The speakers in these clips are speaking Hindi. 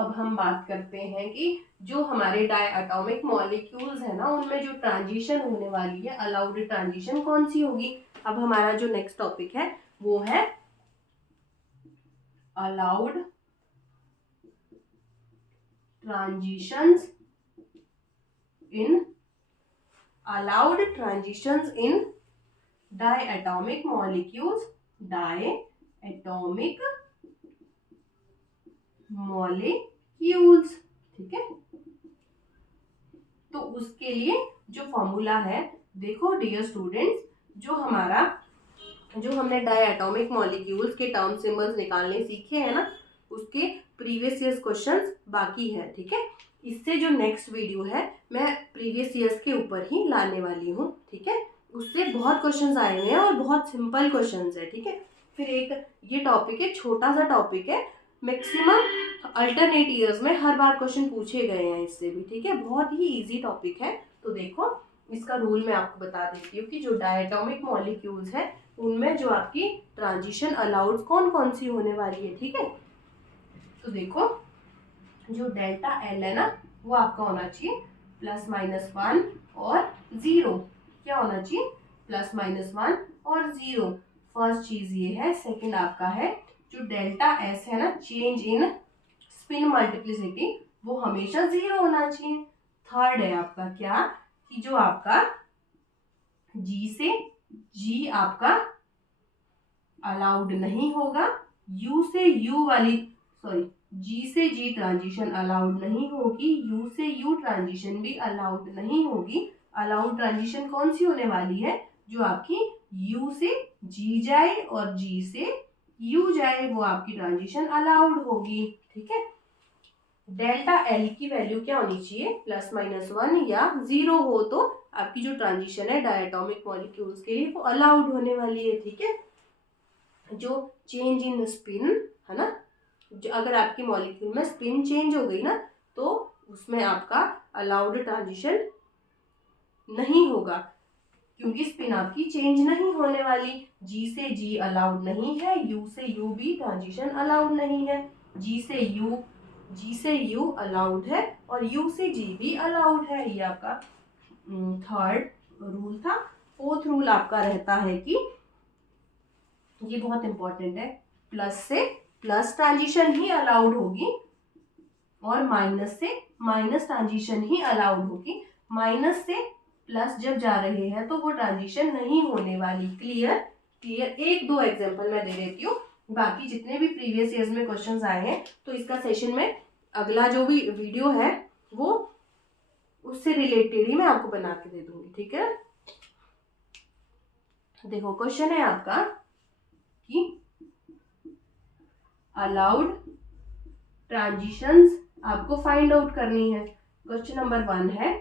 अब हम बात करते हैं कि जो हमारे डायटोमिक मॉलिक्यूल्स है ना, उनमें जो ट्रांजिशन होने वाली है, अलाउड ट्रांजिशन कौन सी होगी। अब हमारा जो नेक्स्ट टॉपिक है वो है अलाउड ट्रांजिशंस इन डायटोमिक मॉलिक्यूल्स, डायटोमिक मॉलिक्यूल्स। ठीक है, तो उसके लिए जो फॉर्मूला है, देखो डियर स्टूडेंट्स, जो हमने डायटोमिक मॉलिक्यूल्स के टर्म सिंबल्स निकालने सीखे हैं ना, उसके प्रीवियस ईयर्स क्वेश्चंस बाकी है। ठीक है, इससे जो नेक्स्ट वीडियो है मैं प्रीवियस ईयर्स के ऊपर ही लाने वाली हूँ। ठीक है, उससे बहुत क्वेश्चंस आए हुए हैं और बहुत सिंपल क्वेश्चंस है। ठीक है, फिर एक ये टॉपिक है, छोटा सा टॉपिक है, मैक्सिमम अल्टरनेट ईयर्स में हर बार क्वेश्चन पूछे गए हैं इससे भी। ठीक है, बहुत ही इजी टॉपिक है। तो देखो इसका रूल मैं आपको बता देती हूँ कि जो डायटोमिक मॉलिक्यूल्स है उनमें जो आपकी ट्रांजिशन अलाउड कौन कौन सी होने वाली है। ठीक है, तो देखो जो डेल्टा एल है ना, वो आपका होना चाहिए +-1 और 0। क्या होना चाहिए? +-1 और 0। फर्स्ट चीज ये है। सेकंड आपका है जो डेल्टा एस है ना, चेंज इन स्पिन मल्टीप्लिसिटी, वो हमेशा 0 होना चाहिए। थर्ड है आपका क्या, कि जो आपका जी से जी आपका अलाउड नहीं होगा, यू से यू वाली, सॉरी, जी से जी ट्रांजिशन अलाउड नहीं होगी, यू से यू ट्रांजिशन भी अलाउड नहीं होगी। अलाउड ट्रांजिशन कौन सी होने वाली है? जो आपकी यू से जी जाए और जी से यू जाए, वो आपकी ट्रांजिशन अलाउड होगी। ठीक है, डेल्टा एल की वैल्यू क्या होनी चाहिए? +-1 या 0 हो तो आपकी जो ट्रांजिशन है डायटोमिक मॉलिक्यूल्स के लिए वो अलाउड होने वाली है। ठीक है, जो चेंज इन स्पिन है ना, जो अगर आपकी मॉलिक्यूल में स्पिन चेंज हो गई ना, तो उसमें आपका अलाउड ट्रांजिशन नहीं होगा, क्योंकि स्पिन आपकी चेंज नहीं होने वाली। जी से जी अलाउड नहीं है, यू से यू भी ट्रांजिशन अलाउड नहीं है। जी से यू अलाउड है और यू से जी भी अलाउड है। ये आपका थर्ड रूल था। फोर्थ रूल आपका रहता है कि ये बहुत इंपॉर्टेंट है, प्लस से प्लस ट्रांजिशन ही अलाउड होगी और माइनस से माइनस ट्रांजिशन ही अलाउड होगी। माइनस से प्लस जब जा रहे हैं तो वो ट्रांजिशन नहीं होने वाली। क्लियर? एक दो एग्जांपल मैं दे देती हूँ, बाकी जितने भी प्रीवियस ईयर्स में क्वेश्चंस आए हैं तो इसका सेशन में अगला जो भी वीडियो है वो उससे रिलेटेड ही मैं आपको बना के दे दूंगी। ठीक है, देखो क्वेश्चन है आपका कि अलाउड ट्रांजिशंस आपको फाइंड आउट करनी है। क्वेश्चन नंबर 1 है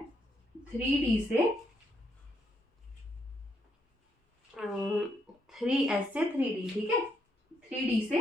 3D से 3S से 3D। ठीक है, 3D से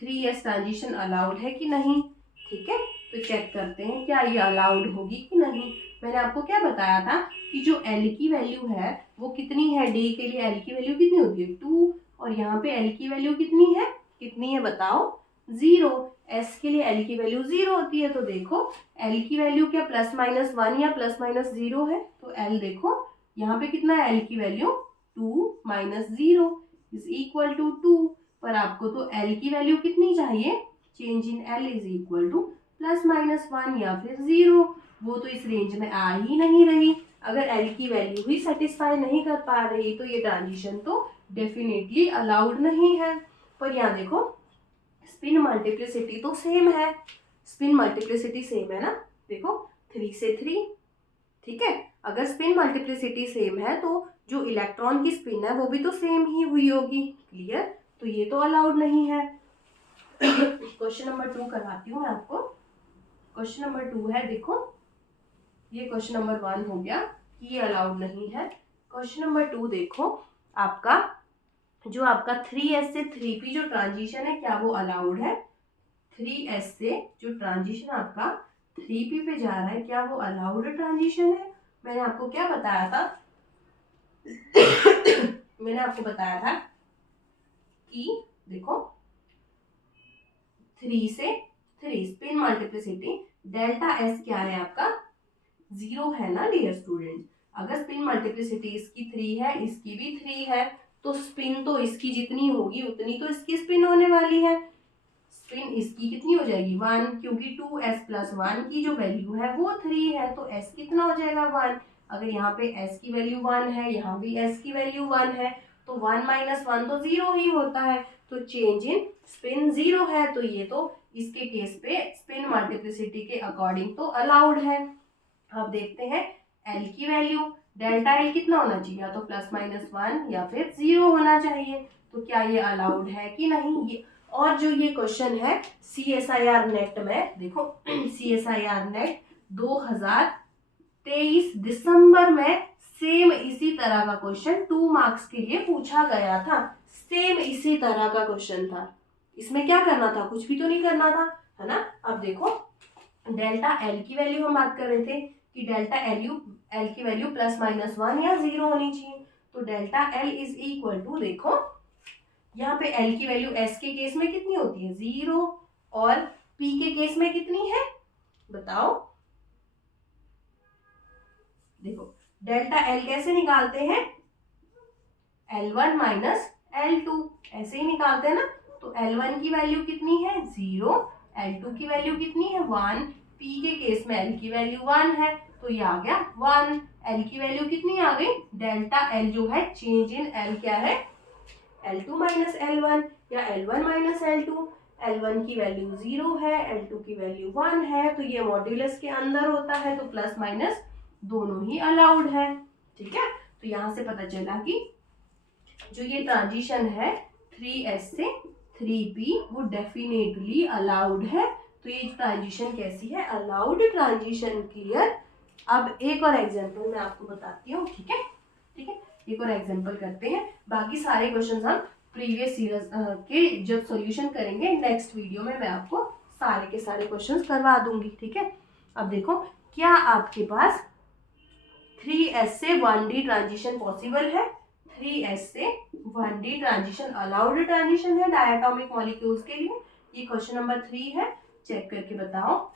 3S ट्रांजिशन अलाउड है कि नहीं। ठीक है, तो चेक करते हैं क्या ये अलाउड होगी कि नहीं। मैंने आपको क्या बताया था कि जो L की वैल्यू है वो कितनी है, D के लिए L की वैल्यू कितनी होती है? 2, और यहाँ पे L की वैल्यू कितनी है बताओ? 0। S के लिए L की वैल्यू 0 होती है। तो देखो L की वैल्यू क्या +-1 या +-0 है? तो L देखो यहाँ पे कितना है L की वैल्यू? 2 - 0 = 2। पर आपको तो L की वैल्यू कितनी चाहिए? चेंज इन L = +-1 या फिर 0। वो तो इस रेंज में आ ही नहीं रही। अगर L की वैल्यू ही सेटिस्फाई नहीं कर पा रही तो ये ट्रांजिशन तो डेफिनेटली अलाउड नहीं है। पर यहाँ देखो स्पिन मल्टीप्लिसिटी तो सेम है, स्पिन मल्टीप्लिसिटी सेम है ना। देखो 3 से 3। ठीक है, अगर स्पिन मल्टीप्लिसिटी सेम है तो जो इलेक्ट्रॉन की स्पिन है वो भी तो सेम ही हुई होगी। क्लियर? तो ये तो अलाउड नहीं है। क्वेश्चन नंबर 2 करवाती हूँ मैं आपको। क्वेश्चन नंबर 2 है, देखो ये क्वेश्चन नंबर 1 हो गया कि ये अलाउड नहीं है। क्वेश्चन नंबर 2 देखो, आपका 3S से 3P जो ट्रांजिशन है क्या वो अलाउड है? 3S से जो ट्रांजिशन आपका 3P पे जा रहा है क्या वो अलाउड ट्रांजिशन है? मैंने आपको क्या बताया था? मैंने आपको बताया था कि देखो 3 से 3 स्पिन मल्टीप्लिसिटी डेल्टा एस क्या है आपका 0 है ना डियर स्टूडेंट। अगर स्पिन मल्टीप्लिसिटी इसकी 3 है, इसकी भी 3 है, तो स्पिन तो इसकी जितनी होगी उतनी तो इसकी स्पिन होने वाली है। स्पिन इसकी कितनी हो जाएगी 1, क्योंकि 2s + 1 की जो वैल्यू है वो 3 है, तो s कितना हो जाएगा 1। अगर यहाँ पे s की वैल्यू 1 है, यहाँ भी s की वैल्यू 1 है, तो 1 - 1 तो 0 ही होता है, तो चेंज इन स्पिन 0 है। तो ये तो इसके केस पे स्पिन मल्टीप्लिसिटी के अकॉर्डिंग तो अलाउड है। अब देखते हैं l की वैल्यू, डेल्टा l कितना होना चाहिए, या तो ±1 या फिर 0 होना चाहिए। तो क्या ये अलाउड है कि नहीं ये। और जो ये क्वेश्चन है CSIR नेट में, देखो CSIR नेट 2023 दिसंबर में सेम इसी तरह का क्वेश्चन 2 मार्क्स के लिए पूछा गया था। सेम इसी तरह का क्वेश्चन था। इसमें क्या करना था, कुछ भी तो नहीं करना था, है ना। अब देखो डेल्टा एल की वैल्यू हम बात कर रहे थे कि डेल्टा एल की वैल्यू ±1 या 0 होनी चाहिए। तो delta L is equal to, देखो यहाँ पे एल की वैल्यू एस के केस में कितनी होती है 0, और पी के केस में कितनी है बताओ। देखो डेल्टा एल कैसे निकालते हैं, L1 - L2 ऐसे ही निकालते हैं ना। तो L1 की वैल्यू कितनी है 0, L2 की वैल्यू कितनी है 1, P के केस में L की वैल्यू 1 है, तो ये आ गया 1। L की वैल्यू कितनी आ गई, डेल्टा L जो है चेंज इन L क्या है L2 - L1 या L1 - L2। L1 की वैल्यू 0 है, L2 की वैल्यू 1 है, तो ये मॉड्यूलस के अंदर होता है, तो प्लस माइनस दोनों ही अलाउड है। ठीक है, तो यहाँ से पता चला कि जो ये ट्रांजिशन है 3s से 3p वो डेफिनेटली अलाउड है। तो ये ट्रांजिशन कैसी है, अलाउड ट्रांजिशन। क्लियर। अब एक और एग्जांपल मैं आपको बताती हूँ। ठीक है, ठीक है, एक और एग्जांपल करते हैं। बाकी सारे क्वेश्चंस हम प्रीवियस सीरीज के जब सॉल्यूशन करेंगे नेक्स्ट वीडियो में, मैं आपको सारे के सारे क्वेश्चंस करवा दूंगी। ठीक है, अब देखो क्या आपके पास 3s से 1d ट्रांजिशन पॉसिबल है। 3s से 1d ट्रांजिशन अलाउड ट्रांजिशन है डायटोमिक मॉलिक्यूल्स के लिए। ये क्वेश्चन नंबर 3 है, चेक करके बताओ।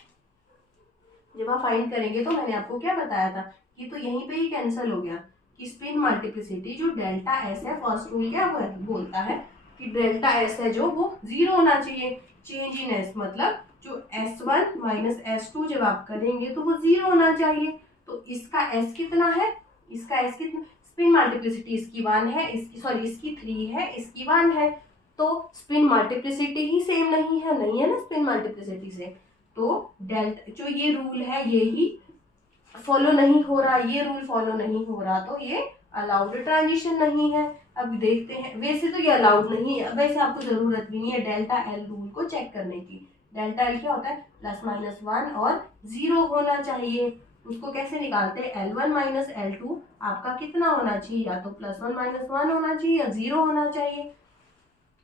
जब आप फाइंड करेंगे तो मैंने आपको क्या बताया था कि तो यहीं पे ही कैंसिल हो गया कि स्पिन मल्टीप्लिसिटी जो डेल्टा एस है, फर्स्ट रूल क्या बोलता है कि डेल्टा एस है जो वो 0 होना चाहिए। चेंज इन एस मतलब जो S1 - S2 जब आप करेंगे तो वो 0 होना चाहिए। तो इसका S कितना है, इसका S कितना, स्पिन मल्टीप्लिसिटी इसकी 1 है, इसकी 3 है, इसकी 1 है, तो स्पिन मल्टीप्लिसिटी ही सेम नहीं है ना स्पिन मल्टीप्लिसिटी से। तो डेल्टा जो ये रूल है ये ही फॉलो नहीं हो रहा, ये रूल फॉलो नहीं हो रहा, तो ये अलाउड ट्रांजिशन नहीं है। अब देखते हैं, वैसे तो ये अलाउड नहीं है, वैसे आपको जरूरत भी नहीं है डेल्टा एल रूल को चेक करने की। डेल्टा एल क्या होता है ±1 और 0 होना चाहिए। उसको कैसे निकालते हैं, L1 - L2 आपका कितना होना चाहिए, या तो +1 - 1 होना चाहिए या 0 होना चाहिए।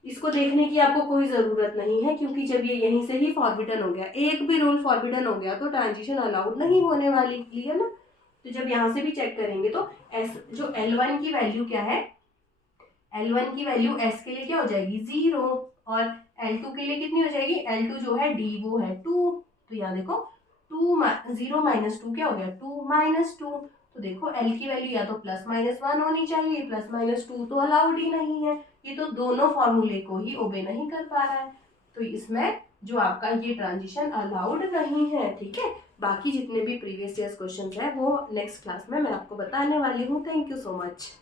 इसको देखने की आपको कोई ज़रूरत नहीं है, क्योंकि जब ये यहीं से ही फॉरबिडन हो गया, एक भी रूल फॉरबिडन हो गया तो ट्रांजिशन अलाउड नहीं होने वाली। क्लियर ना। तो जब यहाँ से भी चेक करेंगे तो जो L1 की वैल्यू क्या है, L1 की वैल्यू S के लिए क्या हो जाएगी 0, और L2 के लिए कितनी हो जाएगी, L2 जो है D वो है 2। तो यहाँ देखो 0 - 2 क्या हो गया 2 - 2। तो देखो L की वैल्यू या तो +-1 होनी चाहिए, +-2 तो अलाउड ही नहीं है। ये तो दोनों फॉर्मूले को ही ओबे नहीं कर पा रहा है, तो इसमें जो आपका ये ट्रांजिशन अलाउड नहीं है। ठीक है, बाकी जितने भी प्रीवियस ईयर्स क्वेश्चंस हैं वो नेक्स्ट क्लास में मैं आपको बताने वाली हूँ। Thank you so much.